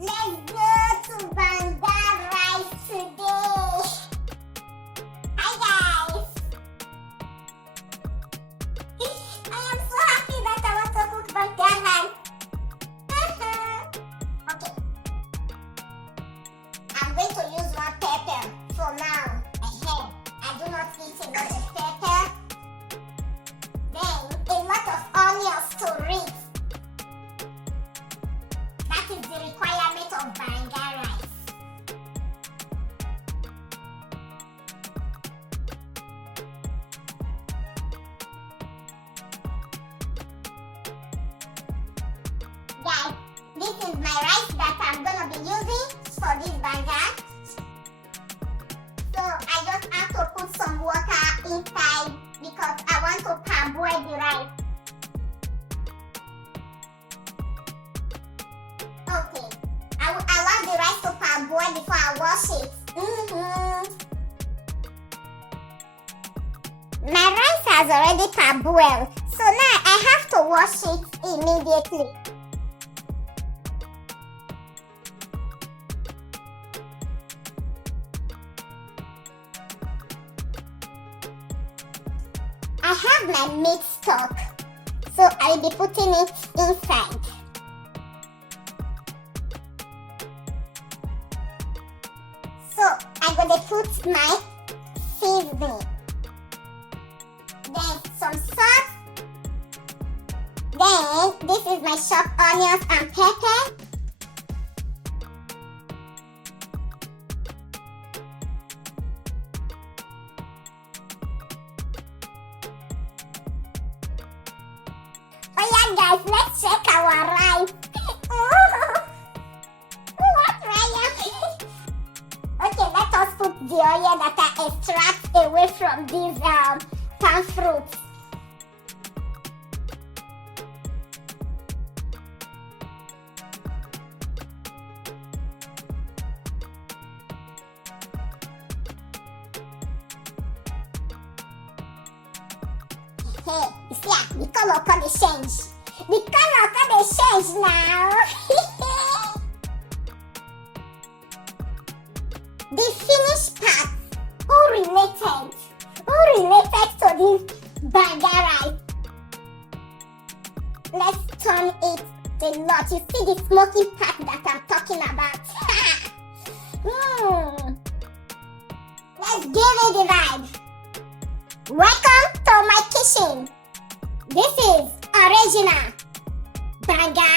Let's go to Banga Rice today. Hi guys. I am so happy that I want to cook Banga Rice. Okay. I'm going to use one pepper for now. I do not eat a lot of pepper. Then a lot of onions to read. That is the requirement of Banga Rice. Guys, this is my rice that I'm gonna be using for this Banga. So I just have to put some water inside because I want to parboil the rice. Okay, I want the rice to parboil before I wash it. My rice has already parboiled, so now I have to wash it immediately. I have my meat stock, so I'll be putting it inside. So I'm gonna put my seasoning, then some salt, then this is my chopped onions and pepper. Oh yeah guys, let's check our rice. What rice? Okay, let us put the oil that I extract away from these palm fruits. Hey, you see, the color can change. The color can change now. The finished part. Who related? Who related to this Banga rice? Let's turn it a lot. You see the smoky part that I'm talking about. Let's give it a vibe. Welcome to my kitchen. This is original Banga